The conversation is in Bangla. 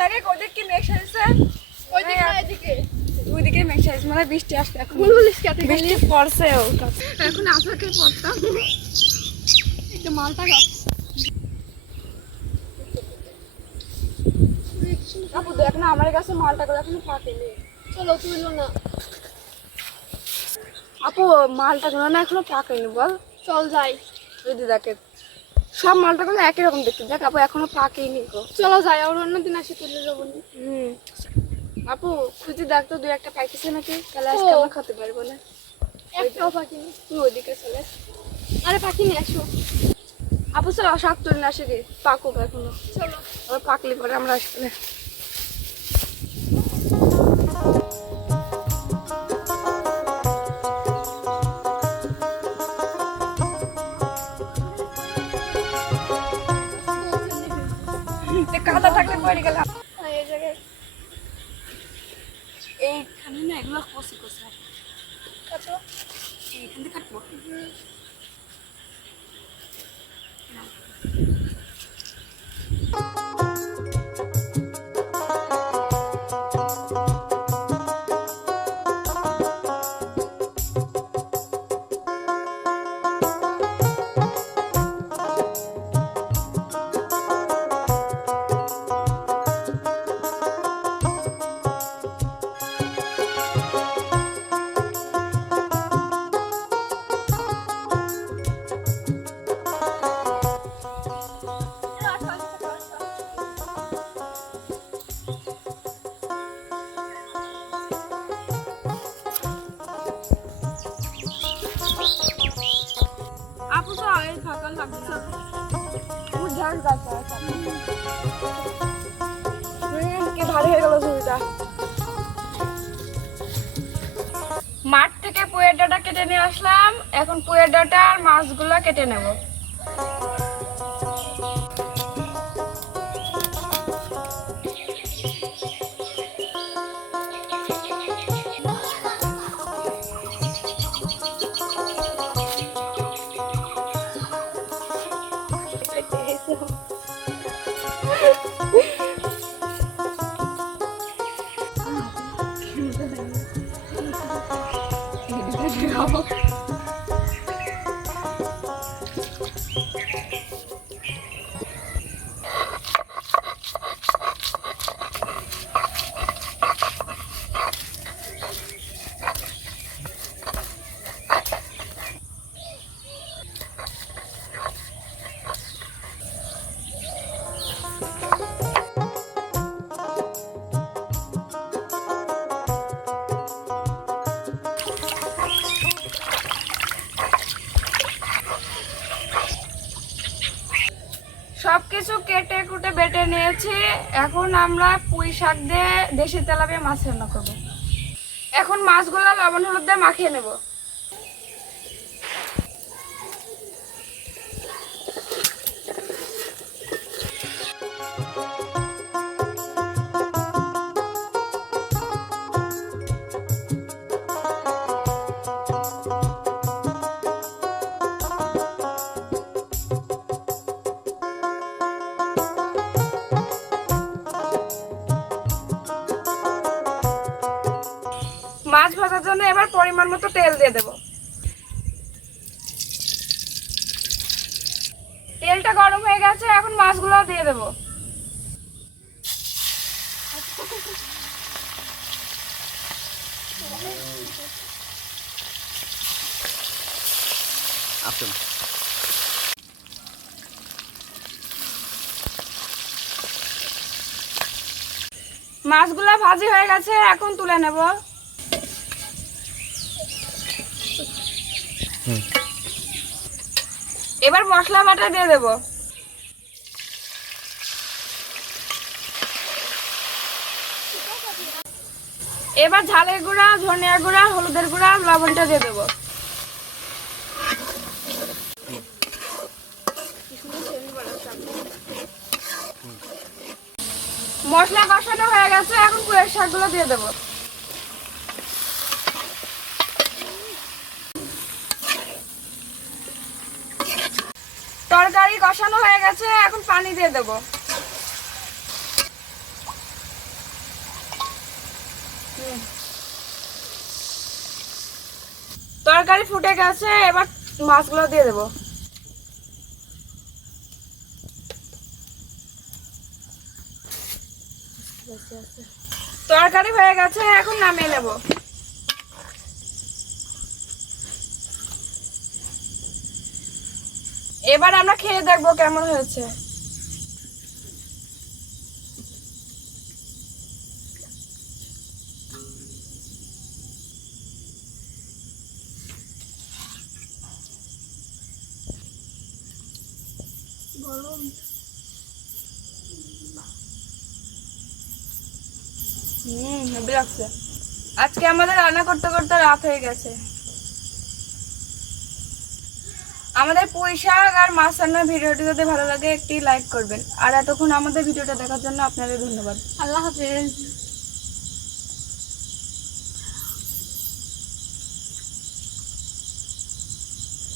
দেখে ওদের কি মেঘ সাজছে ওইদিকে এদিকে ওইদিকে মেঘ সাজছে মানে বৃষ্টি আসবে এখন বুলবুলিস কাটে বৃষ্টি পড়ছে ও এখন আপনাকে পড়তাম একটু মালটা গাছ আপু দেখ না আমার কাছে মালটা করে এখনো পাকেনি চলো তুইলো না আপু মালটা গুলো না এখনো পাকেনি বল চল যাই যদি দেখে সব মালটা গুলো একই রকম দেখতে দেখ আপু এখনো পাকেনি গো চলো যাই আর অন্যদিন আসি তুলে যাবো আপু খুঁজে দেখ তো দুই একটা পাইতেছে নাকি তাহলে আজকে আমরা খেতে পারবো না একটাও পাখিনি তুই ওইদিকে চলে আরে পাখিনি আসো আপু চল শাক তুলে না আসে পাকুক এখনো চলো আবার পাকলে পরে আমরা আসবো কাদা থাকলে পড়ে গেলাম এই জায়গায় এইখানে না এগুলো কষি কষি কাটো এইখান থেকে কাটবো আপু তো আগে থাকার লাগছে খুব ঝাল গাছ কি ভারী হয়ে গেল ছবিটা মাঠ থেকে পুয়ের ডাঁটা কেটে নিয়ে আসলাম এখন পুয়ের ডাঁটা আর মাছগুলো কেটে নেব সবকিছু কেটে কুটে বেটে নিয়েছি এখন আমরা পুঁই শাক দিয়ে দেশি তেলাপিয়া মাছ রান্না করব এখন মাছগুলো লবণ হলুদ দিয়ে মাখিয়ে নেব মাছ ভাজার জন্য এবার পরিমাণ মতো তেল দিয়ে দেব তেলটা গরম হয়ে গেছে এখন মাছগুলো দিয়ে দেব মাছগুলো ভাজি হয়ে গেছে এখন তুলে নেব এবার মশলা বাটা দিয়ে দেব এবার ঝালের গুঁড়া ধনিয়া গুঁড়া হলুদের গুঁড়া লবণটা দিয়ে দেব মশলা কষানো হয়ে গেছে এখন পুঁইয়ের শাকগুলো দিয়ে দেব তরকারি কষানো হয়ে গেছে এখন পানি দিয়ে দেব তরকারি ফুটে গেছে, এবার মাছগুলো দিয়ে দেবো। তরকারি হয়ে গেছে, এখন নামিয়ে নেব। এবার আমরা খেয়ে দেখবো কেমন হয়েছে। গরম। হেভি লাগছে। আজকে আমাদের রান্না করতে করতে রাত হয়ে গেছে। আমাদের পুঁই শাক আর মাছ রান্নার ভিডিওটি যদি ভালো লাগে একটি লাইক করবেন, আর এতক্ষণ আমাদের ভিডিওটা দেখার জন্য আপনাদের ধন্যবাদ। আল্লাহ হাফেজ।